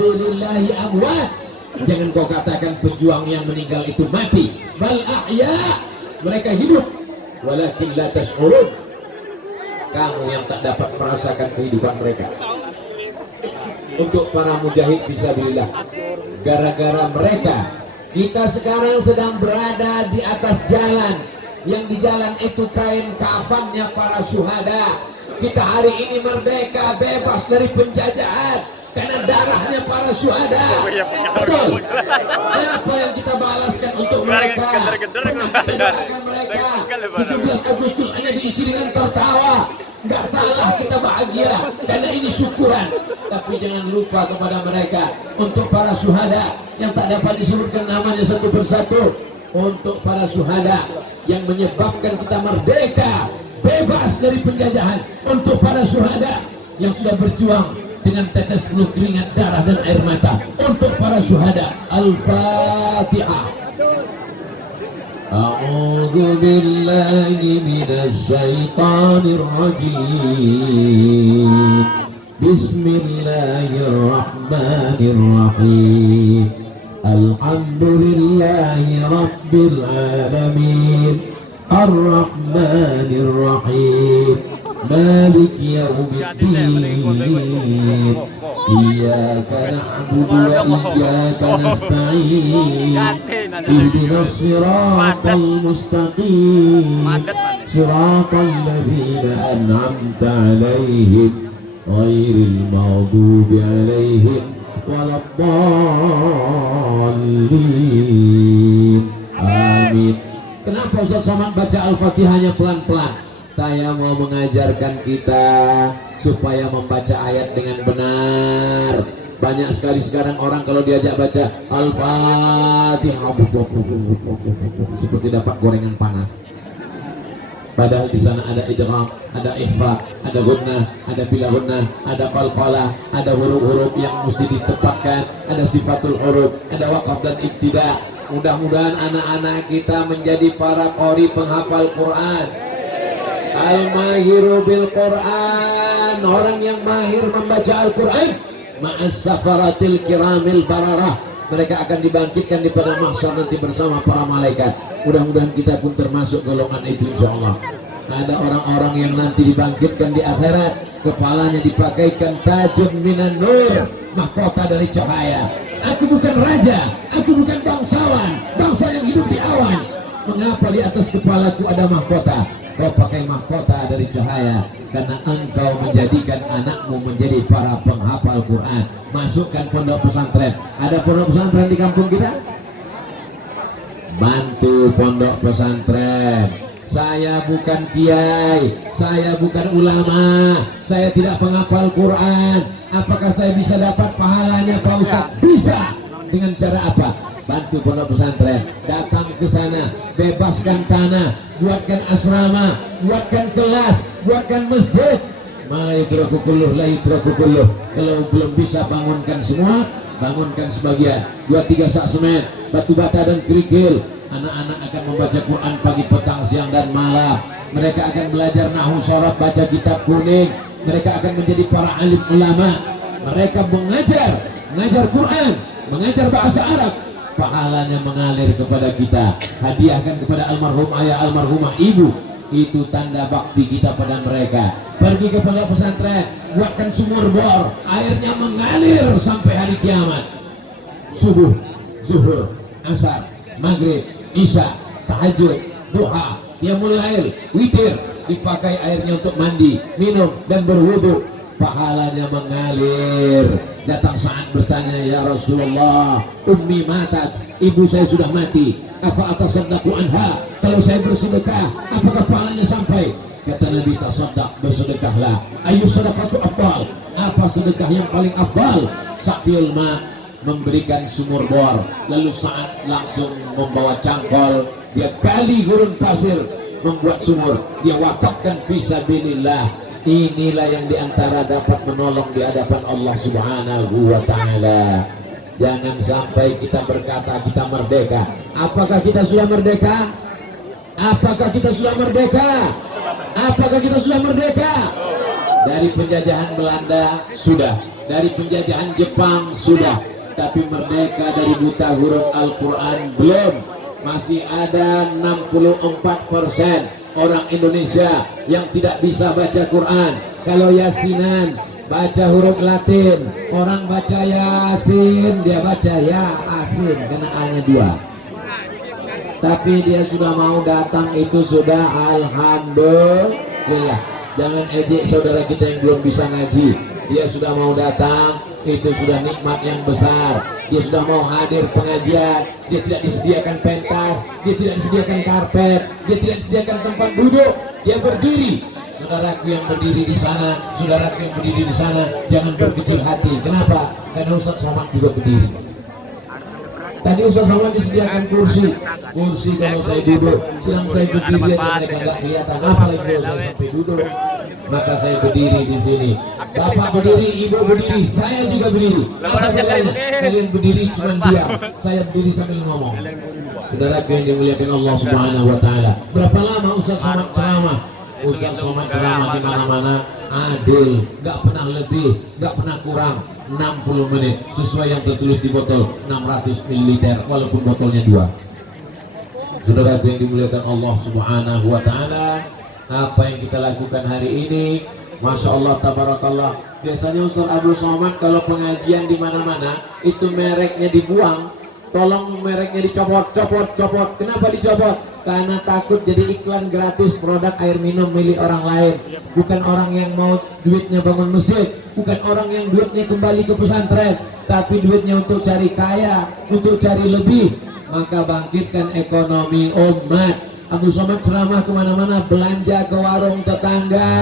sabilillahi amwat. Jangan kau katakan pejuang yang meninggal itu mati. Bal ahya, mereka hidup. Walakin la tash'urun, kamu yang tak dapat merasakan kehidupan mereka. Untuk para mujahid fisabilillah, gara-gara mereka kita sekarang sedang berada di atas jalan. Yang di jalan itu kain kafannya para syuhada. Kita hari ini merdeka, bebas dari penjajahan karena darahnya para syuhada. Betul. Apa yang kita balaskan untuk mereka? Pernah kita doakan mereka. 17 Agustus hanya diisi dengan tertawa. Nggak salah kita bahagia karena ini syukuran. Tapi jangan lupa kepada mereka, untuk para syuhada yang tak dapat disebutkan namanya satu persatu, untuk para syuhada yang menyebabkan kita merdeka, bebas dari penjajahan, untuk para syuhada yang sudah berjuang dengan tetes penuh keringat darah dan air mata, untuk para syuhada. Al-Fatihah. A'udzu billahi minasy syaithanir rajim. Bismillahirrahmanirrahim. Alhamdulillahi rabbil alamin. Ar-Rahmanir Rahim. Malik yaumiddin. Iyyaka na'budu wa iyyaka nasta'in. Ihdinas siratal mustaqim. Siratal ladzina an'amta 'alaihim ghairil maghdubi 'alaihim waladdallin. Amin. Kenapa Ustaz Somad baca Al-Fatihahnya pelan-pelan? Saya mau mengajarkan kita supaya membaca ayat dengan benar. Banyak sekali sekarang orang kalau diajak baca Al-Fatihah seperti dapat gorengan panas. Padahal di sana ada idgham, ada ikhfa, ada gunnah, ada bila gunnah, ada qalqalah, ada huruf-huruf yang mesti ditepatkan, ada sifatul huruf, ada waqaf dan ibtida. Mudah-mudahan anak-anak kita menjadi para qori penghafal Quran. Al-mahiru bil Quran, orang yang mahir membaca Al-Quran. Ma'as safaratil kiramil bararah, mereka akan dibangkitkan di padang mahsyar nanti bersama para malaikat. Mudah-mudahan kita pun termasuk golongan itu insyaallah. Ada orang-orang yang nanti dibangkitkan di akhirat, kepalanya dipakaikan tajun minan nur, mahkota dari cahaya. Aku bukan raja, aku bukan bangsawan, bangsa yang hidup di awan. Mengapa di atas kepalaku ada mahkota? Kau pakai mahkota dari cahaya karena engkau menjadikan anakmu menjadi para penghafal Quran. Masukkan pondok pesantren. Ada pondok pesantren di kampung kita? Bantu pondok pesantren. Saya bukan kiai, saya bukan ulama, saya tidak penghafal Quran. Apakah saya bisa dapat pahalanya Pak Ustaz? Bisa. Dengan cara apa? Bantu pondok pesantren, datang ke sana, bebaskan tanah, buatkan asrama, buatkan kelas, buatkan masjid. Kalau belum bisa bangunkan semua, bangunkan sebagian. 2-3 sak semen, batu bata dan kerikil. Anak-anak akan membaca Quran pagi, petang, siang dan malam. Mereka akan belajar nahwu sorof, baca kitab kuning. Mereka akan menjadi para alim ulama. Mereka mengajar Quran, mengajar bahasa Arab. Pahalanya mengalir kepada kita. Hadiahkan kepada almarhum ayah, almarhumah ibu. Itu tanda bakti kita pada mereka. Pergi ke pondok pesantren, buatkan sumur bor, airnya mengalir sampai hari kiamat. Subuh, zuhur, asar, maghrib, isya, tahajud, duha, qiyamul lail, witir, dipakai airnya untuk mandi, minum dan berwudu. Pahalanya mengalir. Datang saat bertanya, ya Rasulullah, ummi matat, ibu saya sudah mati, apa atas sedekah anha? Kalau saya bersedekah, apakah pahalanya sampai? Kata Nabi, tasaddaq, bersedekahlah. Ayu sedekatu afdal, apa sedekah yang paling afdal? Saqil ma, memberikan sumur bor. Lalu saat langsung membawa cangkol, dia gali gurun pasir, membuat sumur, dia wakafkan fisabilillah. Inilah yang diantara dapat menolong di hadapan Allah Subhanahu wa Ta'ala. Jangan sampai kita berkata kita merdeka. Apakah kita sudah merdeka? Apakah kita sudah merdeka? Apakah kita sudah merdeka? Dari penjajahan Belanda sudah. dari penjajahan Jepang sudah, tapi merdeka dari buta huruf Al-Quran belum. Masih ada 64% orang Indonesia yang tidak bisa baca Quran. Kalau Yasinan baca huruf Latin, orang baca Yasin, dia baca Yasin karena A-nya 2. Tapi dia sudah mau datang, itu sudah alhamdulillah. Jangan ejek saudara kita yang belum bisa ngaji. Dia sudah mau datang, itu sudah nikmat yang besar. Dia sudah mau hadir pengajian. Dia tidak disediakan pentas, dia tidak disediakan karpet, dia tidak disediakan tempat duduk. Dia berdiri. Saudaraku yang berdiri di sana, saudaraku yang berdiri di sana, jangan berkecil hati. Kenapa? Karena Ustaz Somad juga berdiri. Tadi Ustaz Somad disediakan kursi kalau saya duduk, sedang saya berdiri aja mereka nggak kelihatan. Apalagi kalau saya sampai duduk, maka saya berdiri di sini. Bapak berdiri, ibu berdiri, saya juga berdiri. Apa bedanya? Kalian berdiri cuma diam, saya berdiri sambil ngomong. Saudaraku yang dimuliakan Allah Subhanahu Wa Taala. Berapa lama Ustaz Somad ceramah? Ustaz Somad ceramah di mana-mana adil, nggak pernah lebih, nggak pernah kurang. 60 menit sesuai yang tertulis di botol 600 ml walaupun botolnya 2. Saudara yang dimuliakan Allah Subhanahu Wa Taala, apa yang kita lakukan hari ini, Masya Allah, tabarakallah. Biasanya Ustaz Abdul Somad kalau pengajian di mana-mana itu mereknya dibuang. Tolong mereknya dicopot. Kenapa dicopot? Karena takut jadi iklan gratis produk air minum milik orang lain. Bukan orang yang mau duitnya bangun masjid, bukan orang yang duitnya kembali ke pesantren, tapi duitnya untuk cari kaya, untuk cari lebih. Maka bangkitkan ekonomi umat. Abdul Somad ceramah kemana-mana, belanja ke warung tetangga,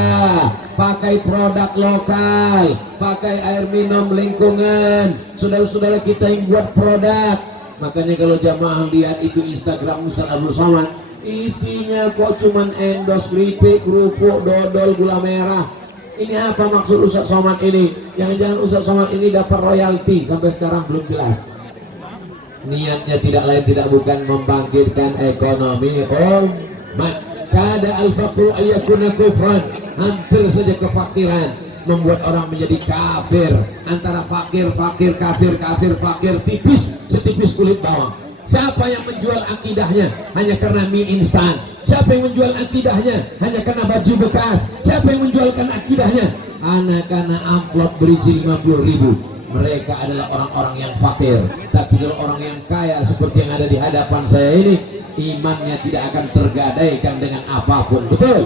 pakai produk lokal, pakai air minum lingkungan. Saudara-saudara kita yang buat produk. Makanya kalau jamaah lihat itu Instagram Ustaz Abdul Somad, isinya kok cuman endorse keripik, kerupuk, dodol, gula merah. Ini apa maksud Ustaz Somad ini? Jangan-jangan Ustaz Somad ini dapat royalti, sampai sekarang belum jelas. Niatnya tidak lain tidak bukan membangkitkan ekonomi umat. Kada al-faqru ayyakuna kufran, hampir saja kefakiran membuat orang menjadi kafir. Antara fakir, kafir, tipis setipis kulit bawang. Siapa yang menjual akidahnya hanya karena mie instan? Siapa yang menjual akidahnya hanya karena baju bekas? Siapa yang menjualkan akidahnya hanya karena amplop berisi 50.000? Mereka adalah orang-orang yang fakir. Tapi kalau orang yang kaya seperti yang ada di hadapan saya ini, imannya tidak akan tergadaikan dengan apapun. Betul?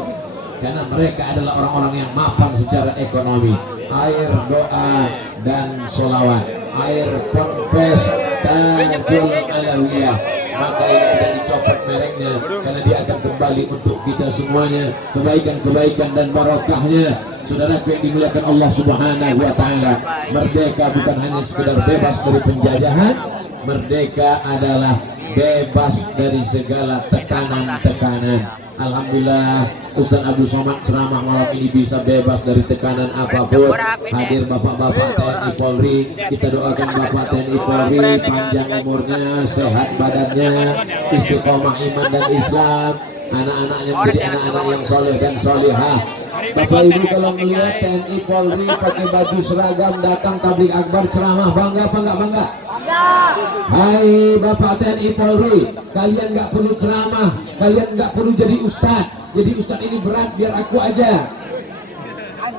Karena mereka adalah orang-orang yang mapan secara ekonomi. Air doa dan sholawat, air ponpes Tazul Alawiyah, maka ini tidak dicopot mereknya, karena dia akan kembali untuk kita semuanya, kebaikan-kebaikan dan barokahnya. Saudaraku yang dimuliakan Allah Subhanahu Wa Taala, merdeka bukan hanya sekedar bebas dari penjajahan, merdeka adalah bebas dari segala tekanan-tekanan. Alhamdulillah Ustaz Abdul Somad ceramah malam ini bisa bebas dari tekanan apapun. Hadir bapak-bapak TNI Polri, kita doakan bapak TNI Polri panjang umurnya, sehat badannya, istiqomah iman dan Islam, anak-anaknya menjadi anak-anak yang soleh dan solihah. Bapak Ibu kalau melihat TNI Polri pakai baju seragam datang tabligh akbar ceramah, bangga apa enggak bangga? Hai Bapak TNI Polri, kalian nggak perlu ceramah, kalian nggak perlu jadi ustadz. Jadi ustadz ini berat, biar aku aja.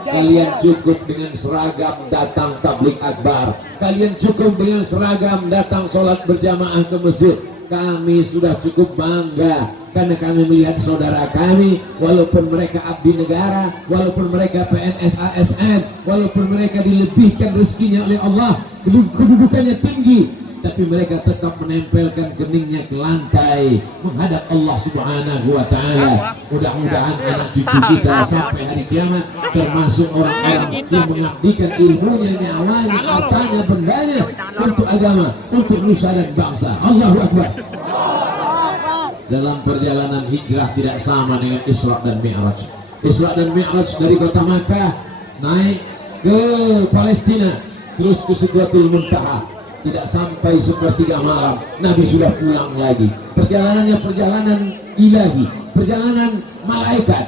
Kalian cukup dengan seragam datang tabligh akbar, kalian cukup dengan seragam datang sholat berjamaah ke masjid. Kami sudah cukup bangga karena kami melihat saudara kami, walaupun mereka abdi negara, walaupun mereka PNS ASN, walaupun mereka dilebihkan rezekinya oleh Allah, kedudukannya tinggi, tapi mereka tetap menempelkan keningnya ke lantai menghadap Allah Subhanahu Wa Taala. Mudah-mudahan anak cucu kita sampai hari kiamat termasuk orang-orang yang mengabdikan ilmunya, nyawanya, hartanya, bendanya untuk agama, untuk nusa dan bangsa. Allahu Akbar. Dalam perjalanan hijrah tidak sama dengan Isra dan Mi'raj. Isra dan Mi'raj dari kota Makkah naik ke Palestina, terus ke Sidratul Muntaha. Tidak sampai sepertiga malam Nabi sudah pulang lagi. Perjalanannya perjalanan ilahi, perjalanan malaikat,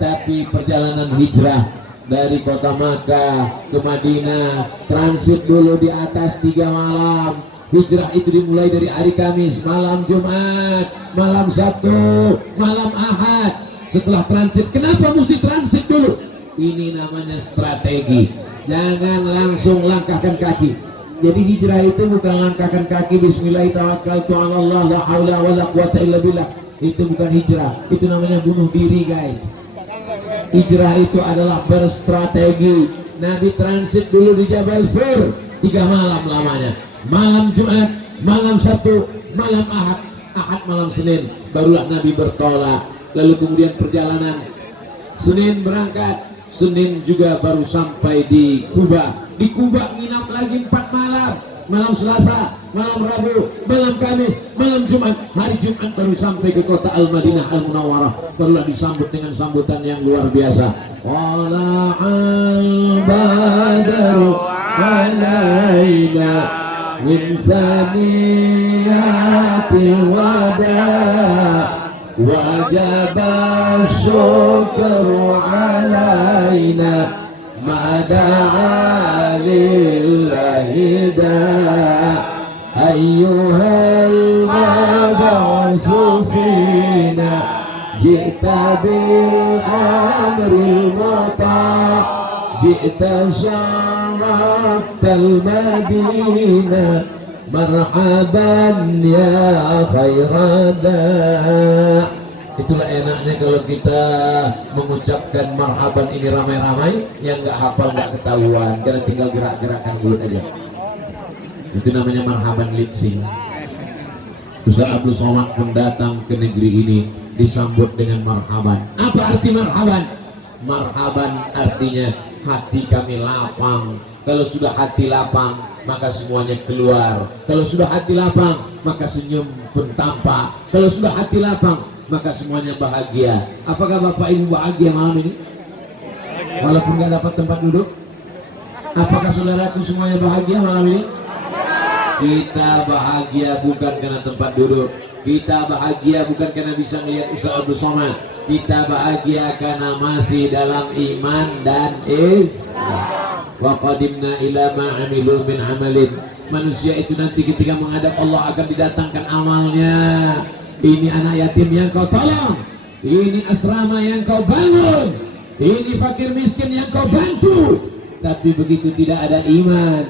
tapi perjalanan hijrah dari kota Makkah ke Madinah, transit dulu di atas 3 malam. Hijrah itu dimulai dari hari Kamis, malam Jumat, malam Sabtu, malam Ahad. Setelah transit, kenapa mesti transit dulu? Ini namanya strategi. Jangan langsung langkahkan kaki. Jadi hijrah itu bukan langkahkan kaki bismillahirrahmanirrahim, la haula wala quwata illa billah. Itu bukan hijrah, itu namanya bunuh diri, guys. Hijrah itu adalah berstrategi. Nabi transit dulu di Jabal Fur 3 malam lamanya. Malam Jumat, malam Sabtu, malam Ahad, Ahad malam Senin, barulah Nabi bertolak. Lalu kemudian perjalanan Senin berangkat, Senin juga baru sampai di Kuba. Di Kuba nginap lagi 4 malam. Malam Selasa, malam Rabu, malam Kamis, malam Jumat. Hari Jumat baru sampai ke kota Al-Madinah Al-Munawwarah. Barulah disambut dengan sambutan yang luar biasa. Wala'al badru alaina min saniyatil wada wajaba syukru alaina mada'a lillahi da ayyuhal mab'utsu fina ji'ta bil amril muta' ji'ta syaraftal madinah marhaban ya khairada. Itulah enaknya kalau kita mengucapkan marhaban ini ramai-ramai, yang nggak hafal nggak ketahuan, karena tinggal gerak-gerakan mulut aja. Itu namanya marhaban lip sync. Ustaz Abdul Somad pun datang ke negeri ini disambut dengan marhaban. Apa arti marhaban? Marhaban artinya hati kami lapang. Kalau sudah hati lapang, maka semuanya keluar. Kalau sudah hati lapang, maka senyum pun tampak. Kalau sudah hati lapang, maka semuanya bahagia. Apakah Bapak Ibu bahagia malam ini? Walaupun nggak dapat tempat duduk? Apakah saudaraku semuanya bahagia malam ini? Kita bahagia bukan karena tempat duduk. Kita bahagia bukan karena bisa melihat Ustaz Abdul Somad. Kita bahagia karena masih dalam iman dan Islam. Wa qadimna ila ma amilu min amalin. Manusia itu nanti ketika menghadap Allah akan didatangkan amalnya. Ini anak yatim yang kau tolong, ini asrama yang kau bangun, ini fakir miskin yang kau bantu. Tapi begitu tidak ada iman,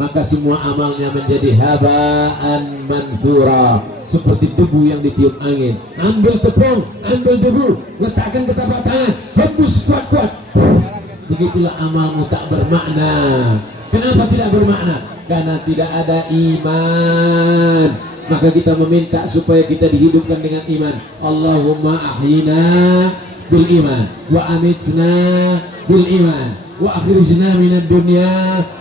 maka semua amalnya menjadi habaan manthura, seperti debu yang ditiup angin. Ambil tepung, ambil debu, letakkan ke tapak tangan, hembus kuat-kuat. Begitulah amalmu tak bermakna. Kenapa tidak bermakna? Karena tidak ada iman. Maka kita meminta supaya kita dihidupkan dengan iman. Allahumma ahyina bil iman wa amitna bil iman wa akhrijna minad dunya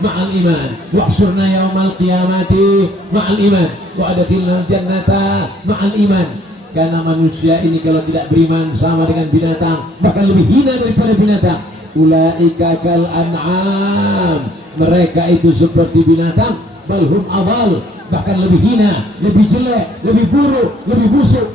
ma'al iman wa ahsurna yaumal qiyamati ma'al iman wa adkhilna jannata ma'al iman. Karena manusia ini kalau tidak beriman sama dengan binatang, bahkan lebih hina daripada binatang. Ulaika kal an'am, mereka itu seperti binatang, balhum adal, bahkan lebih hina, lebih jelek, lebih buruk, lebih busuk,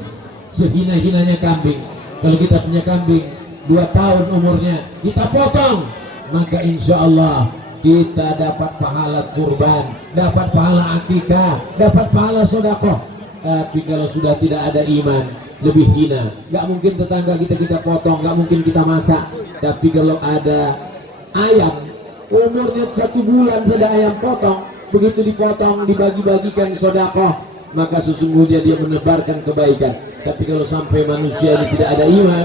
sehina-hinanya kambing. Kalau kita punya kambing 2 tahun umurnya, kita potong, maka insya Allah kita dapat pahala kurban, dapat pahala akikah, dapat pahala sedekah. Tapi kalau sudah tidak ada iman, lebih hina. Gak mungkin tetangga kita potong, gak mungkin kita masak. Tapi kalau ada ayam umurnya 1 bulan sudah ayam potong, begitu dipotong dibagi-bagikan sedekah, maka sesungguhnya dia menebarkan kebaikan. Tapi kalau sampai manusia ini tidak ada iman,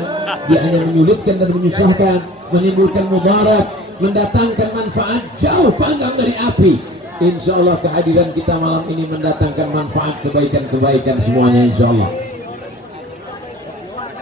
dia hanya menyulitkan dan menyusahkan, menimbulkan mudarat, mendatangkan manfaat jauh panggang dari api. Insya Allah kehadiran kita malam ini mendatangkan manfaat kebaikan-kebaikan semuanya insya Allah.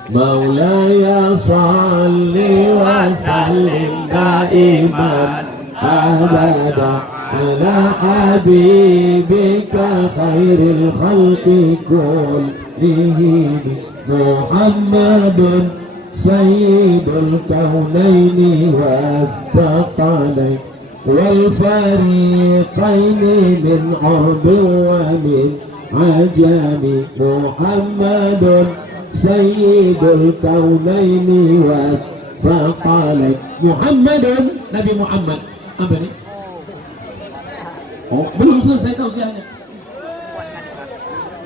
Maulaya salli wa sallim daiman abada ala habibika khairil khalqi kullihim Muhammadun sayyidul kaunaini wassaqalain wal fariqaini min arbi wa min ajami Muhammadun sayyidul kaunaini wa faqalat Muhammadun, Nabi Muhammad. Apa ini? Oh, belum selesai tausiahnya.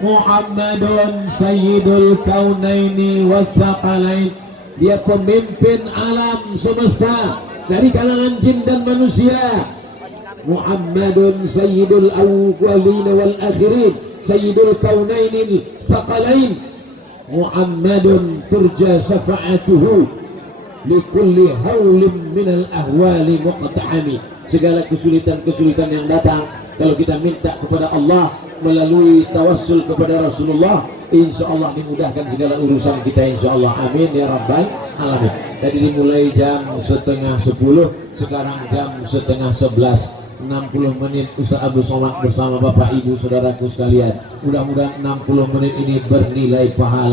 Muhammadun sayyidul kaunaini wathaqalain, dia pemimpin alam semesta dari kalangan jin dan manusia. Muhammadun sayyidul awwalin wal akhirin, sayyidul kaunaini thaqalain. Muhammadun turja syafa'atuhu likulli haulin minal ahwali muqta'ami. Segala kesulitan-kesulitan yang datang, kalau kita minta kepada Allah melalui tawassul kepada Rasulullah, insya Allah dimudahkan segala urusan kita, insya Allah. Amin ya rabbal alamin. Tadi dimulai jam 9:30, sekarang jam 10:30. 60 menit Ustaz Abdul Somad bersama Bapak Ibu saudaraku sekalian. Mudah-mudahan 60 menit ini bernilai pahala.